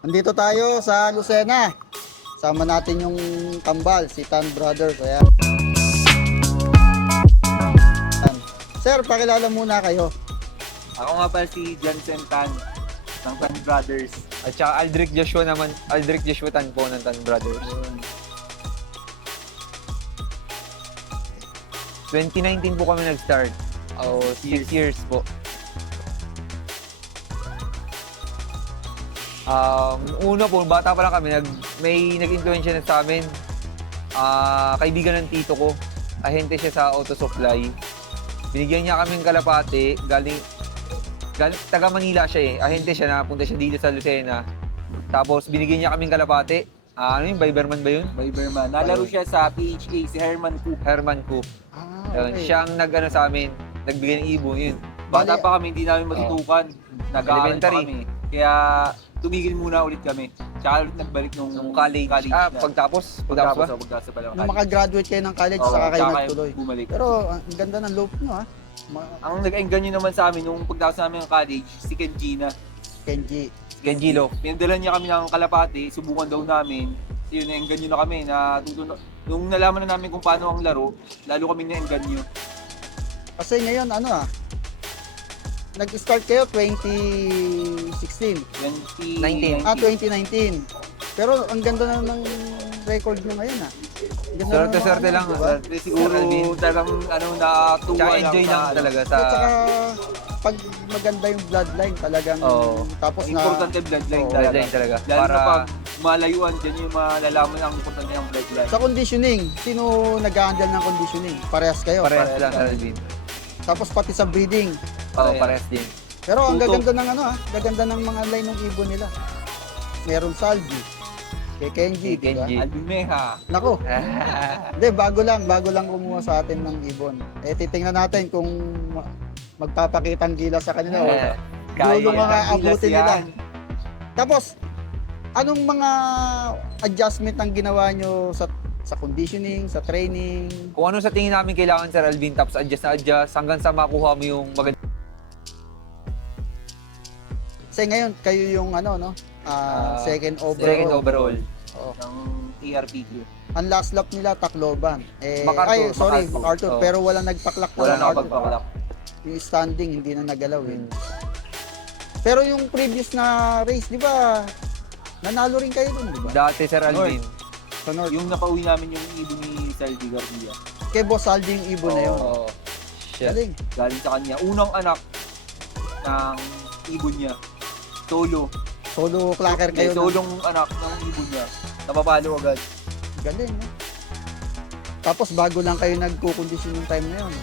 Andito tayo sa Lucena. Sama natin yung kambal, si Tan Brothers. Ayan. Sir, pakilala muna kayo. Ako nga pala si Johnson Tan ng Tan Brothers. At saka Aldrich Joshua Tan po ng Tan Brothers. 2019 po kami nag-start. 6 years po. Una po, bata pa lang kami, may nag-influensya na sa amin. Kaibigan ng tito ko, ahente siya sa auto supply. Binigyan niya kaming kalapate, galing taga Manila siya eh. Ahente siya, napunta siya dito sa Lucena. Tapos binigyan niya kaming kalapate. Ano yun, Viberman ba yun? Viberman. Nalaro siya sa PHA, si Herman Cook. Herman Cook. Okay. Siya ang nag-ano sa amin, nagbigay ng ibon yun. Bata pa kami, hindi namin matutukan. Nag-aaral pa Elementary. kami. Kaya tumigil muna ulit kami. Tsaka ulit nagbalik nung College. na. Pagtapos ba? Pagtapos pa lang. Nung makagraduate kayo ng college, Oo, saka kayo tsaka nagtuloy. bumalik. Pero ang ganda ng loop nyo, ha? Ang nag-engganyo naman sa amin nung pagtapos namin ng college, si Kenjina. Kenji. Genjilo. Pinadala niya kami ng kalapati, subukan daw namin. Yun, naengganyo na kami. Nung nalaman na namin kung paano ang laro, lalo kami naengganyo. Kasi ngayon, nag-start kayo 2016. 2019. 2019. Pero ang ganda na ng record nyo ngayon, ha? Ang ganda na ng Swerte lang. diba? Siguro talagang natuwa Tsaka enjoy lang talaga sa... At saka, pag maganda yung bloodline, talagang... Oo. Tapos Ang importante bloodline talaga. Bloodline talaga. Lalo Para na pag malayuan, dyan yung malalaman ang importante ng bloodline. Sa conditioning, sino nag-a-handle ng conditioning? Parehas kayo. parehas lang, Alvin. Tapos pati sa breeding. Parehas din. Pero ang Tutok. gaganda ng gaganda ng mga line ng ibon nila. Meron Salvi, kay Kenji, Kay Kenji. diba? Albimeha. Nako, hindi, bago lang kumuha sa atin ng ibon. Titingnan natin kung magpapakitang gila sa kanila. o Dulo mga abutin nila. Tapos, anong mga adjustment ang ginawa nyo sa conditioning, sa training? Kung ano sa tingin namin kailangan, Sir Alvin, tapos adjust hanggang sa makuha mo yung maganda. Kasi ngayon, kayo yung second overall. Second overall. Oo. Ng TRPQ. Ang last lap nila, Tacloban. MacArthur. MacArthur. Oo. Pero wala nagpaklak na Wala na MacArthur. pagpakalak. Yung standing, hindi na nagalaw eh. Pero yung previous na race, di ba, nanalo rin kayo dun, di ba? Dati, Sir Alvin. Sa North. Yung napauwi namin yung ibon ni Saldi Garcia. Kay Boss Aldi yung ibon na yun. Oo. Shit. Galing. Galing sa kanya. Unang anak ng ibon niya. Solo. Solo clacker kayo. Solong anak ng ibon niya. Napapalo agad. Galing, no? Tapos bago lang kayo nagko-condition yung time na yun.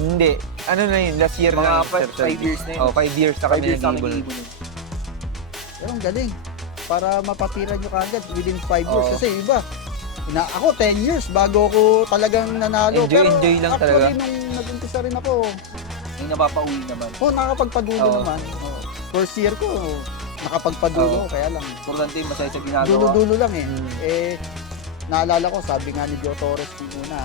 Hindi. Ano na yun? Last year Mga na. 5 years na yun. 5 years na 5 kami years na kami nag-ibon. ibon. Pero ang galing. Para mapatira nyo kagad within 5 years. Oo. Kasi iba, ako 10 years bago ako talagang nanalo. Enjoy lang talaga. Actually, nung nag-umpisa rin ako, Yung napapauwi naman. nakapagpadulo Oo. naman. First year ko, nakapagpadulo. Kaya lang, Importante masaya sa ginagawa. dulo-dulo lang eh. Naalala ko, sabi nga ni Joe Torres kung una,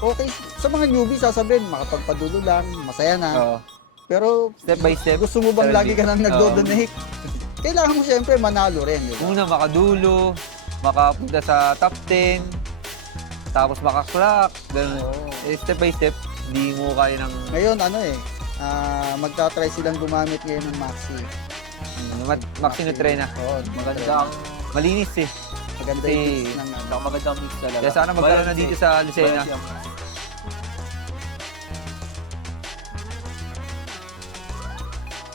okay, sa mga newbie sasabihin, makapagpadulo lang, masaya na. Oo. Pero Step by step. gusto mo bang Sir lagi ka nang Alvin. nagdo-donate? Kailangan mo siyempre manalo rin, di ba? Una, makadulo, makapunta sa top 10, tapos makaklack, ganun. Oo. Step by step, hindi mo kaya ng Ngayon, magta-try silang gumamit ngayon ng Maxi. Maxinotrena. Oo, Maganda ang Malinis eh. maganda Kasi- yung mix ng magandang mix talaga. Kaya sana magkaroon na Balance dito eh. sa Lucena. Balance yung-